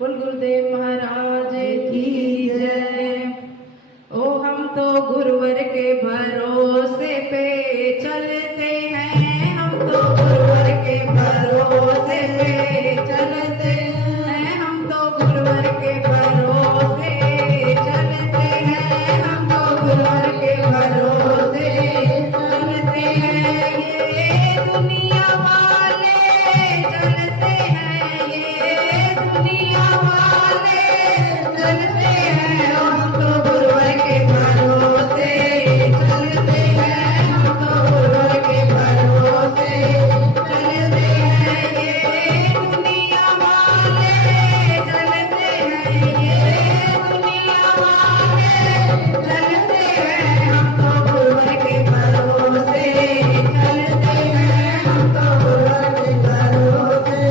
बोल गुरुदेव महाराज की जय। ओ हम तो गुरुवर के भरोसे पे चलते हैं, हम तो गुरुवर के भरोसे पे चलते हैं, हम तो गुरुवर के भरोसे चलते हैं, हम तो गुरुवर के भरोसे चलते हैं। ये दुनिया वाले चलते हैं, ये दुनिया वाले चलते हैं, हम तो गुरुवर के भरोसे चलते हैं, हम तो गुरुवर के भरोसे चलते हैं। ये दुनिया वाले चलते हैं, ये दुनिया वाले चलते हैं, हम तो गुरुवर के भरोसे चलते हैं, हम तो गुरुवर के भरोसे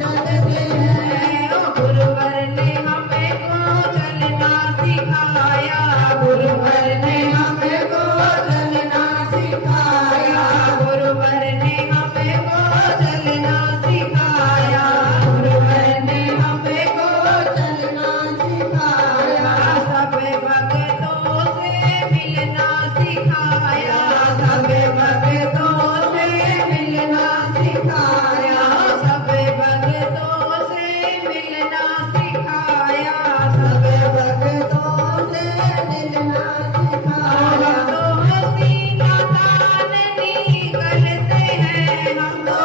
चलते हैं। ओ गुरुवर ने हमें को चलना सिखाया, गुरुवर ने हमें को चलना सिखाया, गुरुवर ने हमें को चलना सिखाया, गुरुवर ने हमें को चलना सिखाया। सब भक्तों से मिलना सिखाया, सब भक्तों से मिलना सिखाया, सब भक्तों से मिलना सिखाया, सब भक्तों से मिलना सिखाया। हम तो सीना तान निकलते हैं, हम तो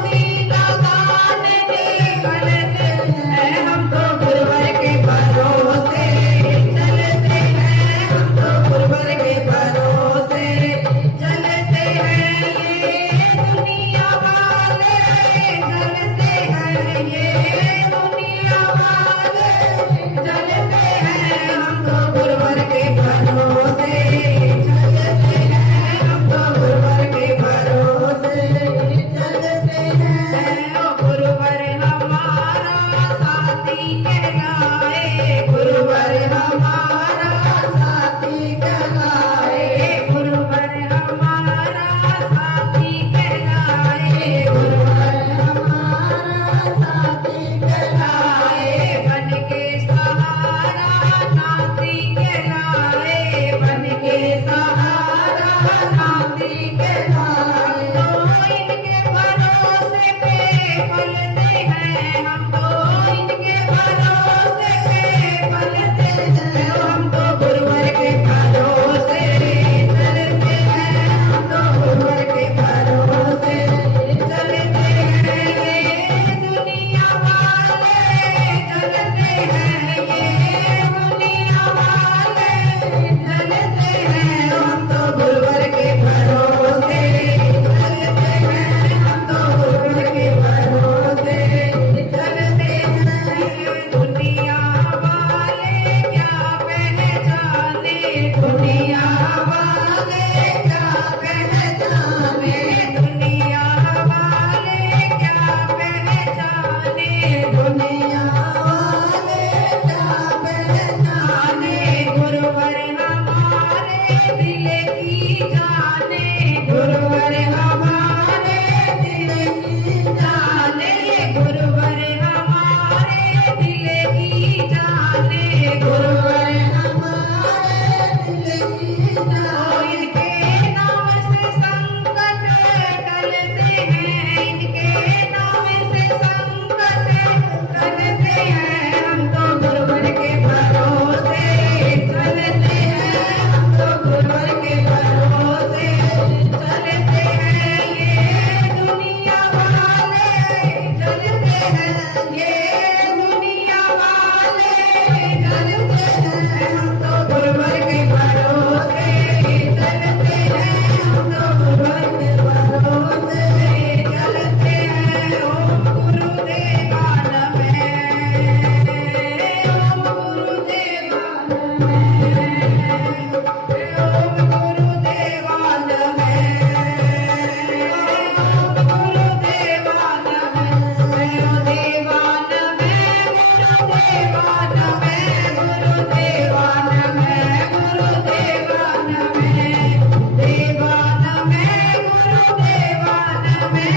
सीना तान निकलते हैं, हम तो गुरुवर के भरोसे चलते हैं, हम तो गुरुवर के भरोसे चलते हैं। ये दुनिया वाले चलते हैं, ये दुनिया वाले चलते हैं, हम तो गुरुवर के भरोसे चलते हैं, हम तो गुरुवर के भरोसे चलते हैं। ओ गुरुवर हमारा साथी कहलाए, गुरुवर हमारा साथी कहलाए, गुरुवर हमारा साथी कहलाए, गुरुवर हमारा साथी कहलाए। बन के सहारा नाती कहलाए, बन के सहारा नाती कहलाए। तो इनके भरोसे पे पलते हैं, हम तो इनके भरोसे पे पलते हैं, हम तो गुरुवर के भरोसे चलते हैं, हम तो गुरुवर के भरोसे चलते हैं। ये दुनिया वाले चलते हैं, ये दुनिया वाले चलते हैं, हम तो गुरुवर के भरोसे चलते हैं, हम तो गुरुवर के भरोसे चलते हैं। दुनिया वाले क्या पहचाने, दुनिया वाले क्या पहचाने, दुनिया वाले क्या पहचाने, दुनिया वाले क्या पहचाने। गुरुवर हमारे दिल की जाने, गुरुवर हमारे दिल की जाने, गुरुवर हमारे दिल की जाने, गुरुवर हमारे दिल की जाने। इनके नाम से संकट टलते हैं, इनके नाम से संकट टलते हैं, हम तो गुरुवर के भरोसे चलते हैं, हम तो गुरुवर के भरोसे चलते हैं। ये दुनिया वाले चलते हैं, ये दुनिया वाले चलते हैं, हम तो गुरुवर के भरोसे चलते हैं, हम तो गुरुवर के भरोसे चलते हैं। ओम गुरुदेवा नमः, ओम गुरुदेवा नमः, ओम गुरुदेवा नमः, ओम गुरुदेवा नमः, गुरुदेवा नमः, गुरुदेवा नमः, गुरुदेवा नमः, गुरुदेवा नमः, देवा नमः, गुरुदेवा नमः,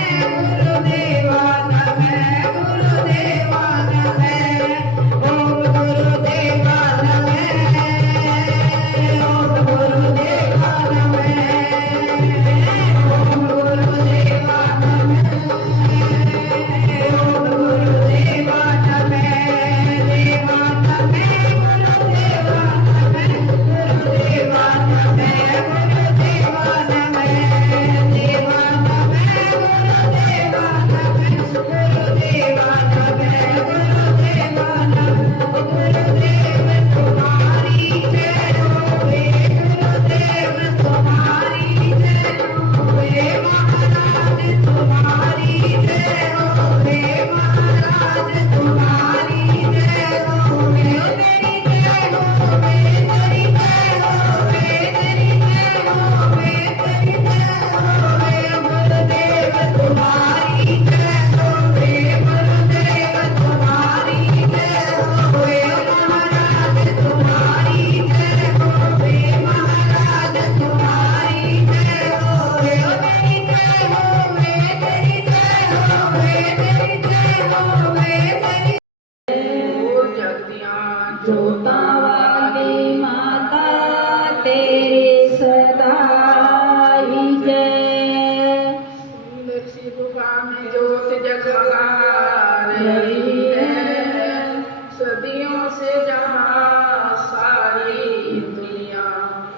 गुरुदेवा नमः, गुरुदेवा नमः।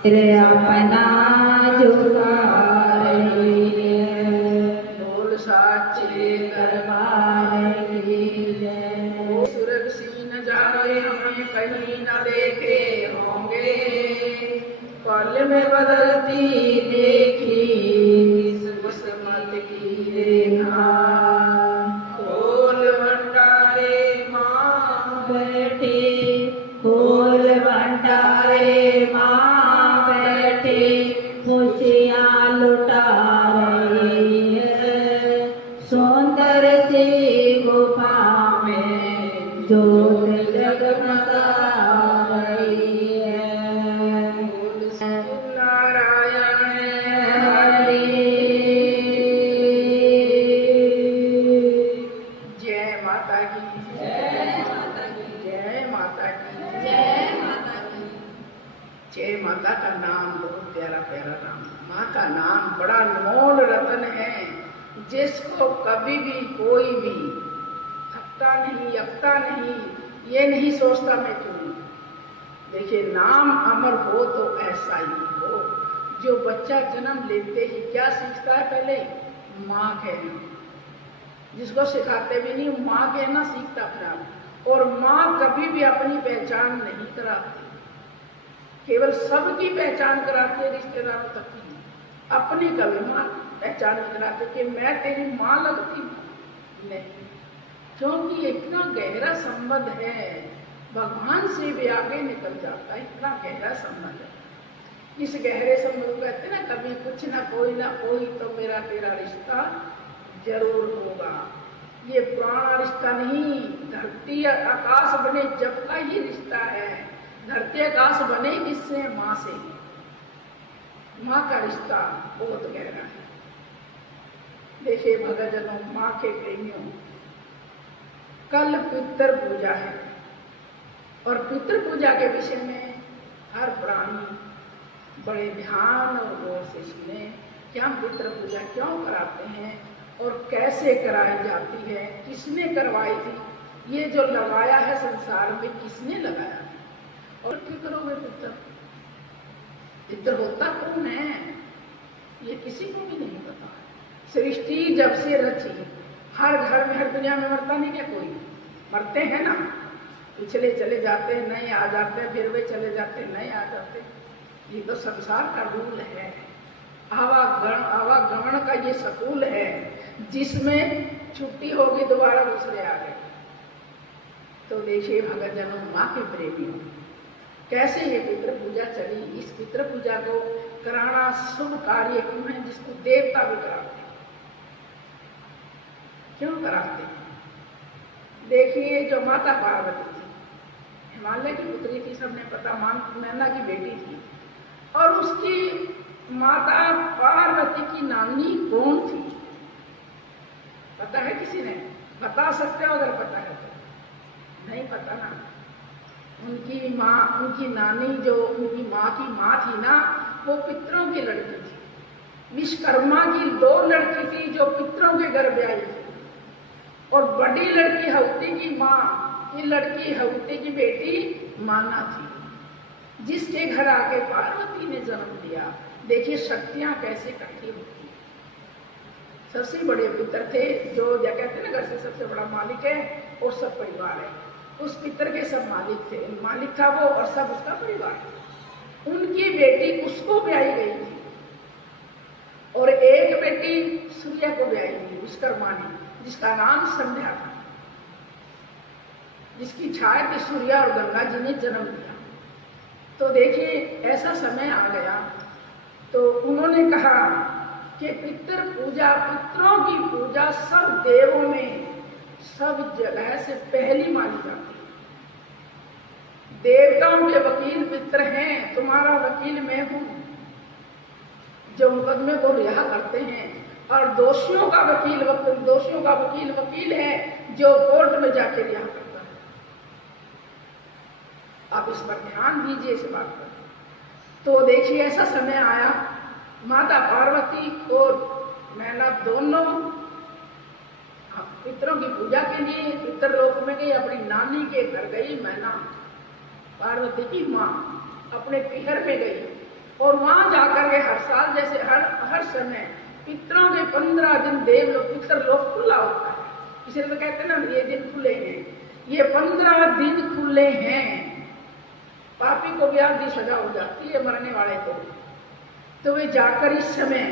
सिर अपना झुका रही है। बोल साचे दरबार की जय। सुरक्षी नजारे हमें कहीं न देखे होंगे, पल में बदलती देखी किस्मत की रेखा। खोल भंडारे माँ बैठे फूल भंडारे माँ बैठे खुशियाँ लुटा रही है। सुंदर सी गुफा में ज्योत जगमगा रही है। नारायण हरे जय माता की जय माता की जय माता की जय माता की। जय माता का नाम बहुत प्यारा प्यारा नाम। माँ का नाम बड़ा अनमोल रतन है, जिसको कभी भी कोई भी थकता नहीं, यकता नहीं, ये नहीं सोचता मैं क्यों। देखिए, नाम अमर हो तो ऐसा ही हो। जो बच्चा जन्म लेते ही क्या सीखता है? पहले माँ कहना, जिसको सिखाते भी नहीं, माँ कहना सीखता फिर। और माँ कभी भी अपनी पहचान नहीं कराती, केवल सबकी पहचान कराती है, रिश्तेदारों तक की। अपनी कभी माँ पहचान नहीं कराती कि मैं तेरी माँ लगती हूँ, नहीं। क्योंकि इतना गहरा संबंध है, भगवान से भी आगे निकल जाता है, इतना गहरा संबंध है। इस गहरे संबंध को कहते ना, कभी कुछ ना कोई तो मेरा तेरा रिश्ता जरूर होगा। ये पुराना रिश्ता नहीं, धरती आकाश बने जब का ही रिश्ता है। धरती आकाश बने किससे? माँ से। माँ का रिश्ता बहुत गहरा है। देखिए भक्तजनों, माँ के प्रेमियों, कल पितृ पूजा है, और पितृ पूजा के विषय में हर प्राणी बड़े ध्यान और गौर से सुने कि हम पितृ पूजा क्यों कराते हैं और कैसे कराई जाती है, किसने करवाई थी, ये जो लगाया है संसार में किसने लगाया है, और क्या करोगे पितृ? पितृ होता कौन है, ये किसी को भी नहीं पता। सृष्टि जब से रची, हर घर में, हर दुनिया में मरता नहीं क्या कोई? मरते हैं ना, पिछले चले जाते हैं, नए आ जाते हैं, फिर वे चले जाते हैं, नए आ जाते हैं। ये तो संसार का रूल है, आवागमन का ये सकूल है, जिसमें छुट्टी होगी दोबारा दूसरे आ गए। तो देखिए भक्तजनों, माँ के प्रेमियों, कैसे ये पितृ पूजा चली। इस पितृ पूजा को कराना शुभ कार्य क्यों है, जिसको देवता भी कराते हैं। क्यों कराते हैं? देखिए, जो माता पार्वती थी, हिमालय की पुत्री थी, सबने पता, मैना की बेटी थी, और उसकी माता पार्वती की नानी कौन थी? पता है किसी ने? बता सकते हो अगर पता है तो? नहीं पता ना। उनकी माँ, उनकी नानी, जो उनकी माँ की माँ थी ना, वो पितरों की लड़की थी। विश्वकर्मा की 2 लड़की थी जो पितरों के घर ब्याई थी, और बड़ी लड़की हवती की माँ, ये लड़की हवती की बेटी माना थी, जिसके घर आके पार्वती ने जन्म दिया। देखिए शक्तियां कैसे इकट्ठी होती हैं। सबसे बड़े पितर थे, जो क्या कहते हैं ना, घर से सबसे बड़ा मालिक है और सब परिवार है। उस पितर के सब मालिक थे, मालिक था वो, और सब उसका परिवार। उनकी बेटी उसको ब्याई गई थी, और एक बेटी सूर्य को ब्याई थी, विश्वकर्मा ने, जिसका नाम संध्या था, जिसकी छाया के सूर्य और गंगा जी ने जन्म दिया। तो देखिए ऐसा समय आ गया, तो उन्होंने कहा कि पितृ पूजा, पितरों की पूजा सब देवों में, सब जगह से पहली मानी जाती है। देवताओं के वकील पितृ हैं, तुम्हारा वकील मैं हूं, जो मुकदमे को रिहा करते हैं, और दोषियों का वकील वकील है, जो कोर्ट में जाके रिहा करता है। आप इस पर ध्यान दीजिए, इस बात पर। तो देखिए ऐसा समय आया, माता पार्वती और मैना दोनों पितरों की पूजा के लिए पितरलोक में गई, अपनी नानी के घर गई। मैना, पार्वती की माँ, अपने पिहर में गई, और वहां जाकर के हर साल जैसे हर समय पितरों के 15 दिन देवलोक पितरलोक खुला होता है, इसलिए तो कहते हैं ना ये दिन खुले हैं, ये 15 दिन खुले हैं। पापी को भी आधी सजा हो जाती है, मरने वाले को। तो वे जाकर इस समय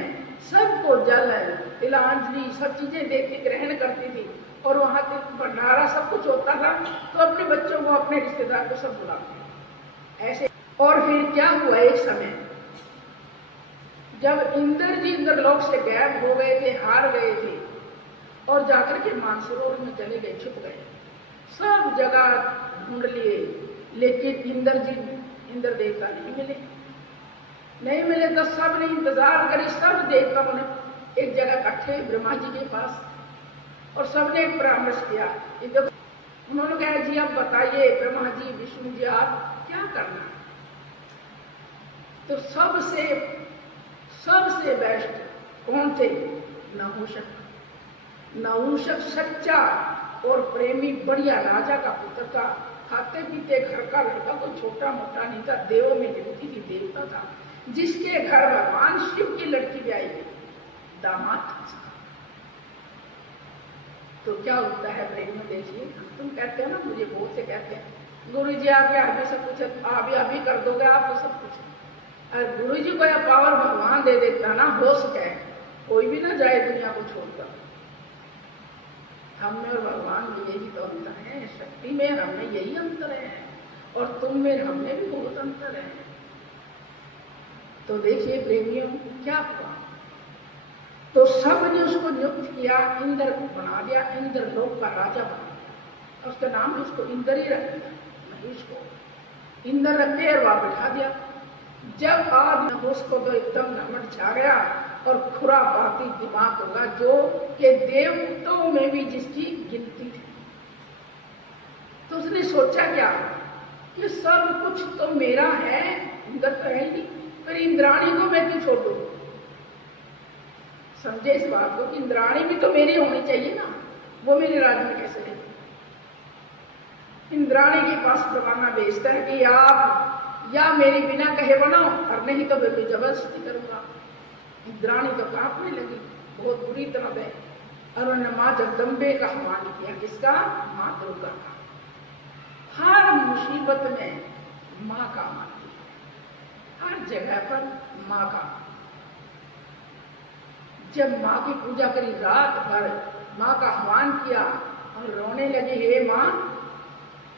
सबको जल तिलांजलि सब चीजें दे के ग्रहण करती थी, और वहां भंडारा सब कुछ होता था, तो अपने बच्चों को अपने रिश्तेदार को सब बुलाते ऐसे। और फिर क्या हुआ, एक समय जब इंद्र जी इंद्रलोक से गायब हो गए थे, हार गए थे, और जाकर के मानसरोवर में चले गए, छुप गए, सब जगह ढूंढ लिए, लेकिन इंद्र देवता नहीं मिले। तो सब ने इंतजार करी, सब देवताओं ने एक जगह इकट्ठे ब्रह्मा जी के पास, और सबने एक परामर्श किया। उन्होंने कहा जी आप बताइए ब्रह्मा जी विष्णु जी आप क्या करना है। तो सबसे बेस्ट कौन थे, नहुषक सच्चा और प्रेमी बढ़िया राजा का पुत्र था, खाते पीते घर का लड़का, तो छोटा मोटा नहीं था, देवों में गिनती की देवता था, जिसके घर भगवान शिव की लड़की भी आई, दामाद था। तो क्या होता है प्रेमियों, देखिए तुम कहते हो ना, मुझे बहुत से कहते हैं गुरु जी आप अभी सब कुछ आप अभी कर दोगे आपको सब कुछ, और गुरु जी को यह पावर भगवान दे देता ना, हो सके कोई भी ना जाए दुनिया को छोड़कर। हम में और भगवान में यही तो अंतर है, शक्ति में हम में यही अंतर है, और तुम में हम में भी बहुत अंतर है। तो देखिए प्रेमियों क्या हुआ, तो सब ने उसको नियुक्त किया, इंद्र बना दिया, इंद्र लोक का राजा बना दिया, उसका नाम भी उसको इंद्र ही रख दिया, महेश को इंद्र रख दिया और वहां बैठा दिया। जब आज उसको तो एकदम नमट छा गया, और खुरापाती दिमाग होगा जो कि देवताओं में भी जिसकी गिनती थी। तो उसने सोचा क्या कि सब कुछ तो मेरा है, इंद्र तो है ही नहीं, फिर इंद्राणी को मैं क्यों छोड़ दूं। समझे इस बात को कि इंद्राणी भी तो मेरी होनी चाहिए ना, वो मेरे राज्य में कैसे रहेगी। इंद्राणी के पास परवाना भेजता है कि आप या मेरी बिना कहे बनाओ, और नहीं तो मैं जबरदस्ती करूंगा। इंद्राणी तो कांपने लगी बहुत बुरी तरह से, और उन्होंने माँ जगदम्बे का आह्वान किया, किसका, माँ दुर्गा का। हर मुसीबत में माँ का मानती है, हर जगह पर माँ का। जब माँ की पूजा करी, रात भर माँ का आह्वान किया, और रोने लगे, हे माँ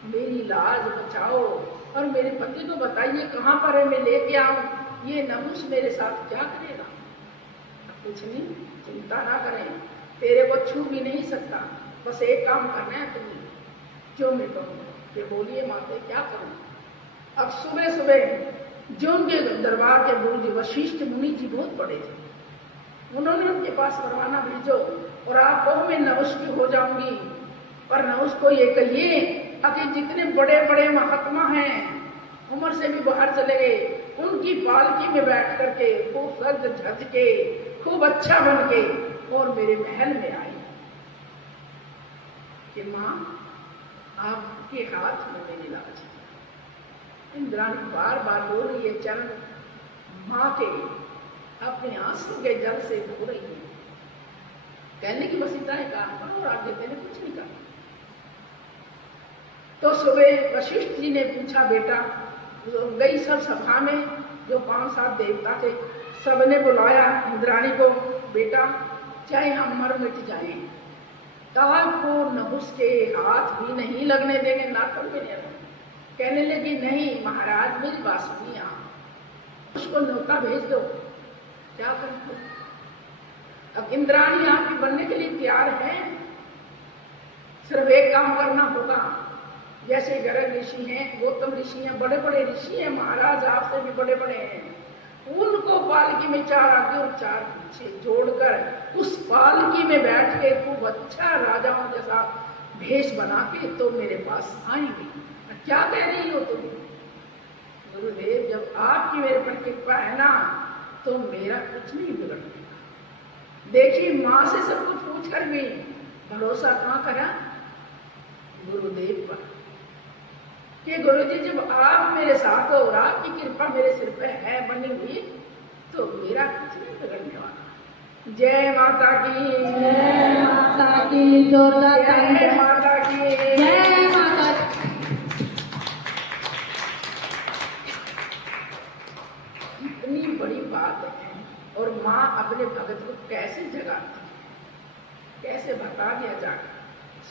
मेरी लाज बचाओ, और मेरे पति को बताइए कहाँ पर है, मैं लेके आऊं, ये नहुष मेरे साथ क्या करेगा। कुछ नहीं, चिंता ना करें, तेरे को छू भी नहीं सकता, बस एक काम करना है तुम्हें, जो मैं कहूँ। ये बोलिए माते क्या करूं। अब सुबह सुबह जो उनके दरबार के गुरु जी वशिष्ठ मुनि जी बहुत बड़े थे, उन्होंने उनके पास परवाना भेजो, और आप कहो मैं नहुष की हो जाऊंगी, पर नहुष को ये कहिए कि जितने बड़े बड़े महात्मा हैं उम्र से भी बाहर चले गए, उनकी पालकी में बैठ करके खूब सज धज के खूब अच्छा बन के और मेरे महल में आई कि माँ आपके हाथ में मेरी लाज है। इंद्राणी बार बार बोल रही है, चरण माँ के अपने आंसू के जल से धो रही है, कहने की बस इतना ही काम करो और आगे तेने कुछ नहीं करना। तो सुबह वशिष्ठ जी ने पूछा, बेटा गई सब सभा में जो 5-7 देवता थे, सबने बुलाया इंद्राणी को, बेटा चाहे हम मर मिट जाएं, आपको नहुष के हाथ भी नहीं लगने देंगे, ना तो भी नहीं। कहने लगी, नहीं महाराज मेरी बात सुनिए, आप उसको न्योता भेज दो, क्या करते। अब इंद्राणी आपकी बनने के लिए तैयार है, सिर्फ एक काम करना होगा। जैसे गर्ग ऋषि हैं, गौतम ऋषि हैं, बड़े बड़े ऋषि हैं, महाराज आपसे भी बड़े बड़े हैं, उनको पालकी में 4 आगे और 4 पीछे जोड़कर उस पालकी में बैठ के खूब अच्छा राजाओं जैसा भेष बना के तो मेरे पास आएंगे। क्या कह रही हो तुम। गुरुदेव जब आपकी मेरे पर कृपा है ना, तो मेरा कुछ नहीं बिगड़ेगा। देखिए माँ से सब कुछ पूछ कर भी भरोसा कहाँ करा, गुरुदेव पर। कि गुरुजी जब आप मेरे साथ हो और आपकी कृपा मेरे सिर पे है बनी हुई, तो मेरा कुछ नहीं बिगड़ने वाला। जय माता की, जय माता की, जोरदार ताली जय बजाएं। माता की। जय माता इतनी बड़ी बात है, और माँ अपने भगत को कैसे जगाती, कैसे बता दिया जाए,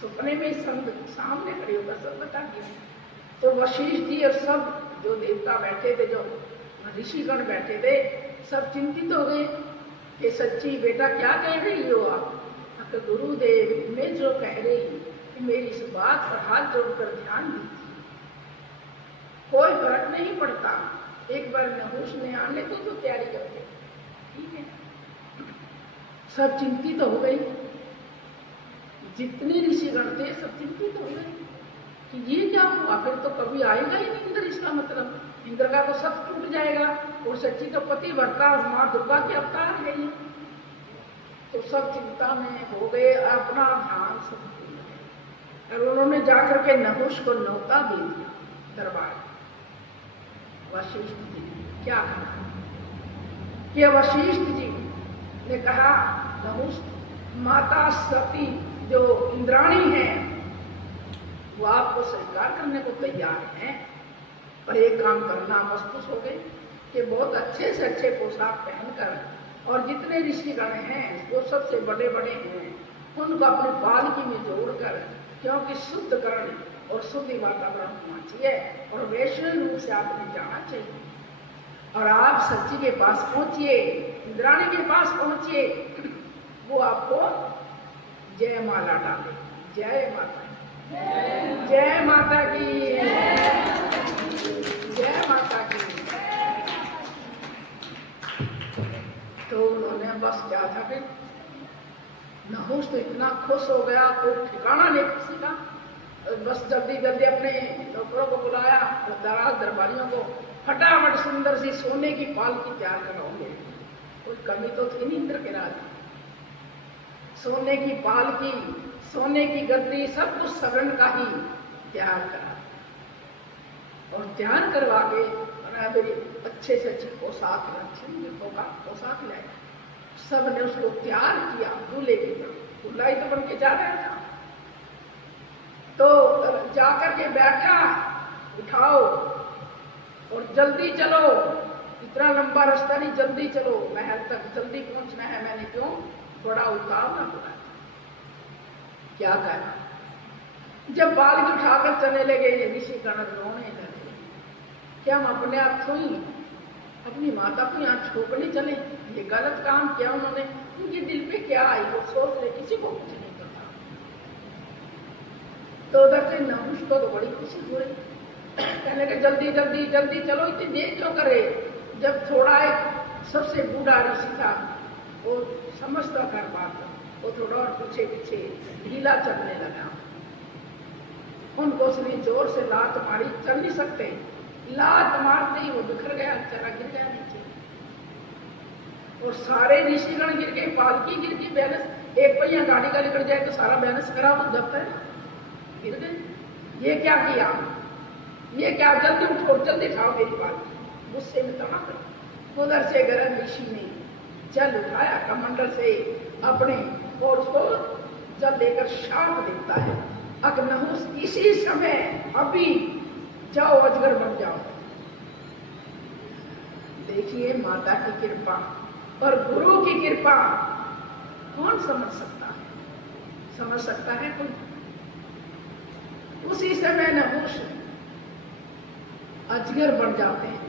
सपने में सामने खड़े होकर सब बता दिया। तो वशिष्ठ जी और सब जो देवता बैठे थे, जो ऋषिगण बैठे थे, सब चिंतित हो गए कि सच्ची बेटा क्या कह रही हो आप? तो गुरुदेव मैं जो कह रही हूँ कि मेरी इस बात पर हाथ जोड़कर ध्यान दीजिए, कोई फर्क नहीं पड़ता, एक बार नहुष में आने को तो तैयारी करते, ठीक है। सब चिंतित हो गए, जितने ऋषिगण थे सब चिंतित हो गए कि ये क्या हुआ, फिर तो कभी आएगा ही नहीं इंद्र, इसका मतलब इंद्र का तो सब टूट जाएगा, और सच्ची तो पति वर्ता और माँ दुर्गा के अवतार है ये। तो सब चिंता में हो गए, अपना ध्यान सब भूल गए, और उन्होंने जाकर के नहुष को न्योता दे दिया दरबार। वशिष्ठ जी क्या कहा कि वशिष्ठ जी ने कहा, नहुष माता सती जो इंद्राणी है वो आपको स्वीकार करने को तैयार हैं, पर एक काम करना, मस्तुस हो गए कि बहुत अच्छे से अच्छे पोशाक पहनकर, और जितने ऋषिगण हैं जो सबसे बड़े बड़े हैं उनको अपने पालकी में जोड़कर, क्योंकि शुद्ध करण और शुद्ध वातावरण होना चाहिए, और वैश्विक रूप से आपने जाना चाहिए, और आप सच्ची के पास पहुंचिए, इंद्राणी के पास पहुंचिए, वो आपको जय माला डाले। जय माता, जय माता की, जय माता की। तो उन्होंने बस क्या था फिर, नहुष तो इतना खुश हो गया, कोई ठिकाना नहीं खुशी का, बस जल्दी जल्दी अपने नौकरों को बुलाया और दरबारियों को फटाफट सुंदर सी सोने की पालकी तैयार कराओगे, कोई कमी तो थी नहीं इंद्र के राज, सोने की पालकी, सोने की गद्दी, सब कुछ स्वर्ण का ही तैयार करा, और तैयार करवा के मेरी अच्छे से अच्छी पोशाक, पोशाक लाए, सब ने उसको तैयार किया दूल्हे की तरफ, दूल्हा ही तो बन के जा रहा था। तो जाकर के बैठा, उठाओ और जल्दी चलो, इतना लंबा रास्ता नहीं, जल्दी चलो, महल तक जल्दी पहुंचना है, मैंने क्यों बड़ा उतावला बुलाया। क्या कहा, जब बालकी उठाकर चलने लगे ऋषि गण रोने लगे कि हम अपने आप थोड़ी अपनी माता को यहाँ छोड़ने चले, ये गलत काम किया उन्होंने, उनके दिल पे क्या आई वो सोच ले, किसी को कुछ नहीं पता। तो उधर से नहुष को तो बड़ी खुशी हुई, कहने के जल्दी जल्दी जल्दी चलो, इतनी देर क्यों करे। जब थोड़ा एक सबसे बूढ़ा ऋषि था, वो समझता कर बात, वो थोड़ा और पीछे पीछे ढीला चलने लगा, उनको उसने जोर से लात मारी, चल नहीं सकते, लात मारते ही वो बिखर गया, चला गिर गया नीचे, और सारे ऋषिगण गिर गए, पालकी गिर गई, बैलेंस एक पहिया गाड़ी का निकल जाए तो सारा बैलेंस खराब हो जाता है, गिर गए। ये क्या किया, ये क्या, जल्दी उठो, जल्दी उठाओ मेरी पालकी, गुस्से में तमाम। उधर से गरम ऋषि ने जल उठाया कमंडल से अपने, और उसको जल लेकर शाप देता है, अग्नहुस इसी समय अभी जाओ, अजगर बन जाओ। देखिए माता की कृपा और गुरु की कृपा कौन समझ सकता है, समझ सकता है कोई? उसी समय नहुस अजगर बन जाते हैं,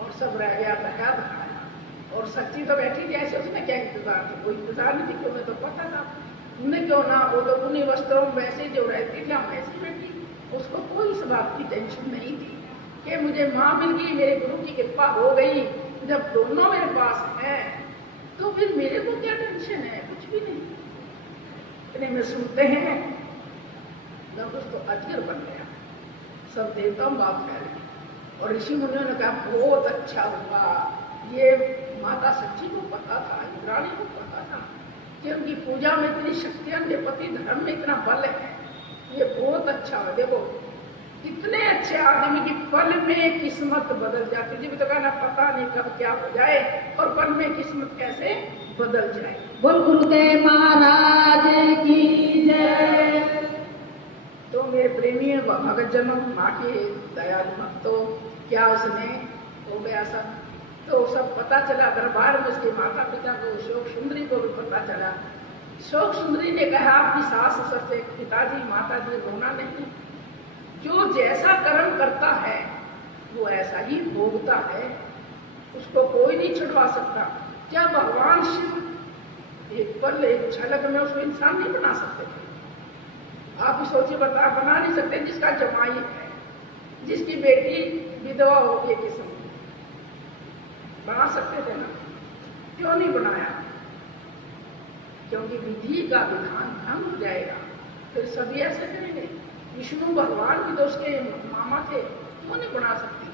और सब रह गया दया दिखाया, और सच्ची तो बैठी थी ऐसे, उसने क्या इंतजार थी, कोई इंतजार नहीं थी, तुम्हें तो पता था, उन्हें क्यों ना, वो तो उन्हीं वस्त्रों में वैसे जो रहती थी हम ऐसी बैठी, उसको कोई इस बात की टेंशन नहीं थी कि मुझे माँ मिल गई, मेरे गुरु की कृपा हो गई। जब दोनों मेरे पास हैं तो फिर मेरे को क्या टेंशन है, कुछ भी नहीं। इतने में सुनते हैं नहुस तो अजगर बन गया, सब देवताओं बात फैले, और ऋषि मुनियों ने कहा बहुत अच्छा हुआ, ये माता सच्ची को पता था, इंद्राणी को पता था कि उनकी पूजा में इतनी शक्ति है, उनके पति धर्म में इतना बल है, ये बहुत अच्छा है। देखो इतने अच्छे आदमी की पल में किस्मत बदल जाती है। जी तो कहना पता नहीं कब क्या हो जाए और पल में किस्मत कैसे बदल जाए। बोल गुरुदेव महाराज की जय। तो मेरे प्रेमी भगत जनों, माँ के दयालु भक्तों, क्या उसने हो गया सब, तो सब पता चला दरबार में। उसके माता पिता को, शोक सुंदरी को भी पता चला। शोक सुंदरी ने कहा आपकी सास ससुर से, पिताजी माता जी रोना नहीं, जो जैसा कर्म करता है वो ऐसा ही भोगता है, उसको कोई नहीं छुड़वा सकता। क्या भगवान शिव एक पल एक झलक में उसको इंसान नहीं बना सकते थे? आप ही सोचिए, बना नहीं सकते। जिसका जमाई है, जिसकी बेटी विधवा हो गई किस्म, बना सकते थे ना? क्यों नहीं बनाया? क्योंकि विधि का विधान भंग हो जाएगा, फिर सभी ऐसे करेंगे। विष्णु भगवान भी तो उसके मामा थे, क्यों नहीं बना सकती?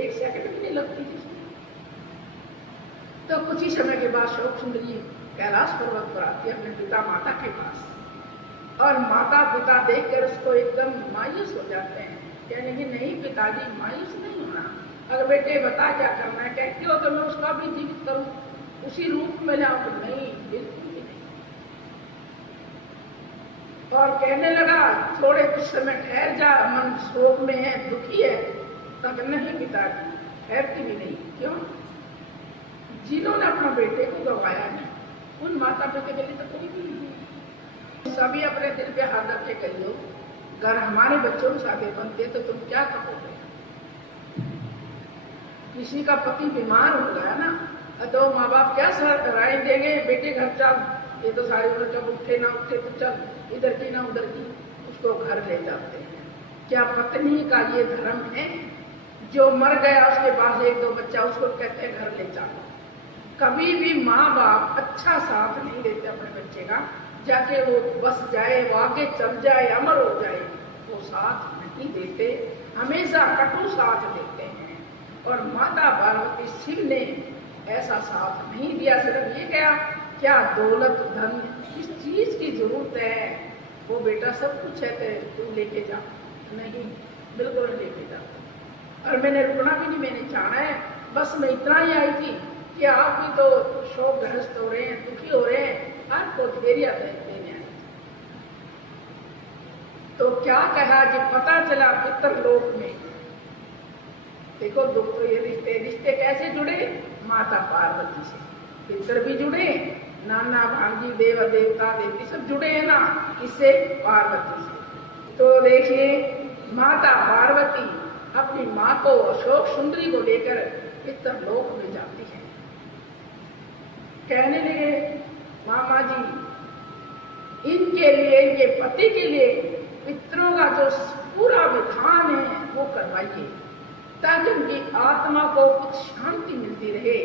एक सेकंड भी नहीं लगती थी। तो कुछ ही समय के बाद शोक सुंदरी कैलाश पर्वत पर आती है अपने पिता माता के पास, और माता पिता देखकर उसको एकदम मायूस हो जाते हैं। कहने की नहीं पिताजी, मायूस नहीं होना। अगर बेटे बता क्या करना है, कहती हो तो मैं उसका भी जीवित करूं, उसी रूप में लाऊं? तो नहीं, बिल्कुल भी नहीं। और कहने लगा थोड़े कुछ समय ठहर जा, मन शोक में है, दुखी है। तब नहीं पिताजी, ठहरती भी नहीं। क्यों? जिन्होंने अपना बेटे को गवाया नहीं, उन माता पिता के लिए तो कोई भी नहीं। सभी अपने दिल पे हाथ रख के कहियो, अगर हमारे बच्चों के साथ बनते तो तुम क्या कहोगे? किसी का पति बीमार हो गया ना, तो माँ बाप क्या राय देंगे? बेटे घर चल, ये तो सारी उम्र जब उठे ना उठे तो चल, इधर की ना उधर की, उसको घर ले जाते हैं। क्या पत्नी का ये धर्म है? जो मर गया उसके पास एक दो बच्चा, उसको कहते हैं घर ले जाओ। कभी भी माँ बाप अच्छा साथ नहीं देते अपने बच्चे का, जाके वो बस जाए, वो आगे चल जाए, अमर हो जाए, वो साथ नहीं देते, हमेशा कटु साथ देते हैं। और माता पार्वती शिव ने ऐसा साथ नहीं दिया। सिर्फ ये क्या दौलत धन किस चीज की जरूरत है? वो बेटा सब कुछ है, तू लेके जा। नहीं, बिल्कुल लेके जा। और मैंने रुकना भी नहीं, मैंने जाना है, बस मैं इतना ही आई थी कि आप भी तो शोकग्रस्त हो रहे हैं, दुखी हो रहे हैं, आपको धेर्य देने आई। तो क्या कहा कि पता चला पितरलोक में, देखो दुख तो ये रिश्ते कैसे जुड़े? माता पार्वती से पितर भी जुड़े, नाना भांजी देव देवता देवी सब जुड़े हैं ना, इससे पार्वती से। तो देखिए माता पार्वती अपनी माँ को, अशोक सुंदरी को लेकर पितरलोक में जाती है। कहने लगे मामा जी, इनके लिए, इनके पति के लिए पितरों का जो पूरा विधान है वो करवाइए, ताकि उनकी आत्मा को कुछ शांति मिलती रहे।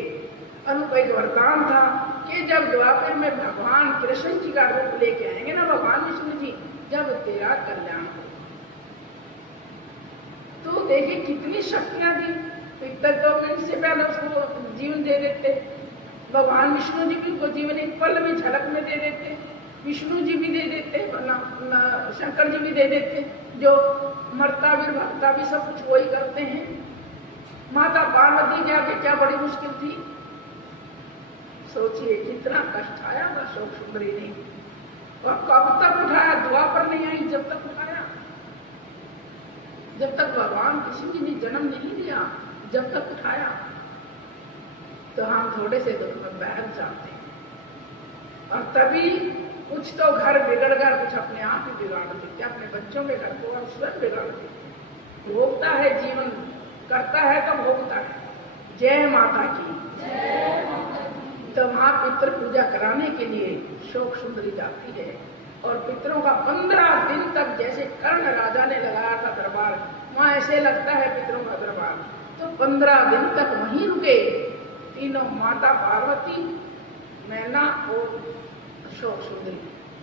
उनको एक वरदान था कि जब द्वापर में भगवान कृष्ण जी का रूप लेके आएंगे ना, भगवान विष्णु जी, जब तेरा कल्याण हो। तो देखिए कितनी शक्तियां दी। पितर तो मिनट से पहले उसको जीवन दे देते, भगवान विष्णु जी भी उनको जीवन एक पल में झलक में दे देते, विष्णु जी भी दे देते, शंकर जी भी दे देते, जो मरता भी भक्ता भी सब कुछ वही करते हैं। माता पार्वती के आगे क्या बड़ी मुश्किल थी? सोचिए कितना कष्ट आया था शोक सुंदरी ने। और कब तक उठाया? द्वापर नहीं आई जब तक उठाया, जब तक भगवान किसी ने जन्म नहीं दिया, जब तक उठाया। तो हम थोड़े से दुख में बहर जाते हैं, और तभी कुछ तो घर बिगड़ गया, कुछ अपने आप ही बिगाड़ देते, अपने बच्चों के घर को और स्वयं बिगाड़ देते। भोगता है जीवन, करता है तो भोगता है। जय माता की। तो वहां पितृ पूजा कराने के लिए शोक सुंदरी जाती है, और पितरों का 15 दिन तक, जैसे कर्ण राजा ने लगाया था दरबार, वहां ऐसे लगता है पितरों का दरबार, तो 15 दिन तक वहीं रुके तीनों, माता पार्वती, मैना और शोक सुंदरी,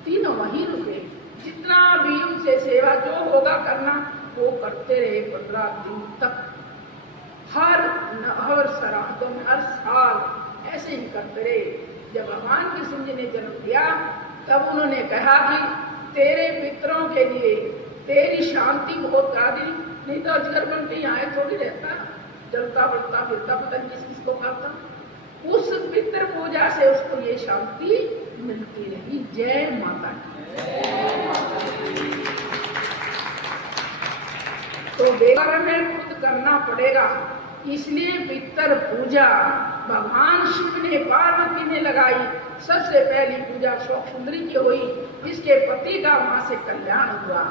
तीनों वहीं रुके। जितना भी उनसे सेवा जो होगा करना वो करते रहे 15 दिन तक। हर श्राद्धों में, हर साल ऐसे ही करते रहे। जब भगवान कृष्ण जी ने जन्म दिया, तब उन्होंने कहा कि तेरे पितरों के लिए तेरी शांति बहुत करा दी, नहीं तो अजगर बन के यहाँ थोड़ी रहता, जलता बढ़ता फिरता, पता नहीं किस को खाता। उस पितृ पूजा से उसको ये शांति मिलती रही। जय माता की। तो बेकार में खुद करना पड़ेगा, इसलिए पितर पूजा भगवान शिव ने पार्वती ने लगाई। सबसे पहली पूजा शोक सुंदरी की हुई, इसके पति का वहां से कल्याण हुआ।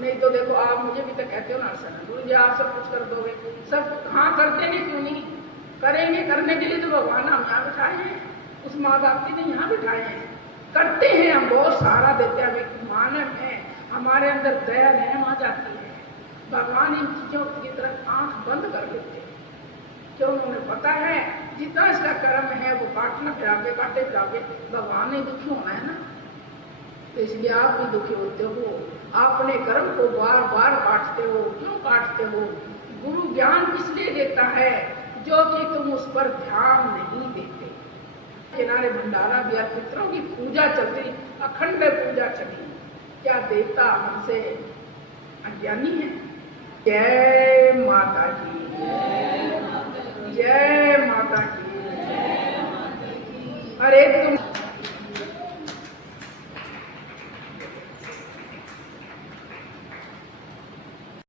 नहीं तो देखो आप मुझे भी तो कहते हो ना सर गुरु जी आप सब कुछ कर दोगे, सब हाँ करते नहीं, क्यों नहीं करेंगे? करने के लिए तो भगवान हम यहाँ बिठाए हैं, उस माँ बाप ने यहाँ बिठाए हैं। करते हैं हम, बहुत सारा देते हैं, मानव है, हमारे अंदर दया रहम आ जाती है। भगवान इन चीजों की तरफ आंख बंद कर देते हैं, क्यों? उन्हें पता है जितना इसका कर्म है वो काटना फिरावे, काटे फिरावे, भगवान ने दुखी होना है ना। तो इसलिए आप भी दुखी होते हो, अपने कर्म को बार बार काटते हो। क्यों काटते हो? गुरु ज्ञान किसलिए देता है? जो कि तुम उस पर ध्यान नहीं देते। किनारे भंडारा दिया, पितरों की पूजा चलती, अखंड पूजा चली, क्या देवता हमसे अज्ञानी है? जय माता की, जय माता की। अरे तुम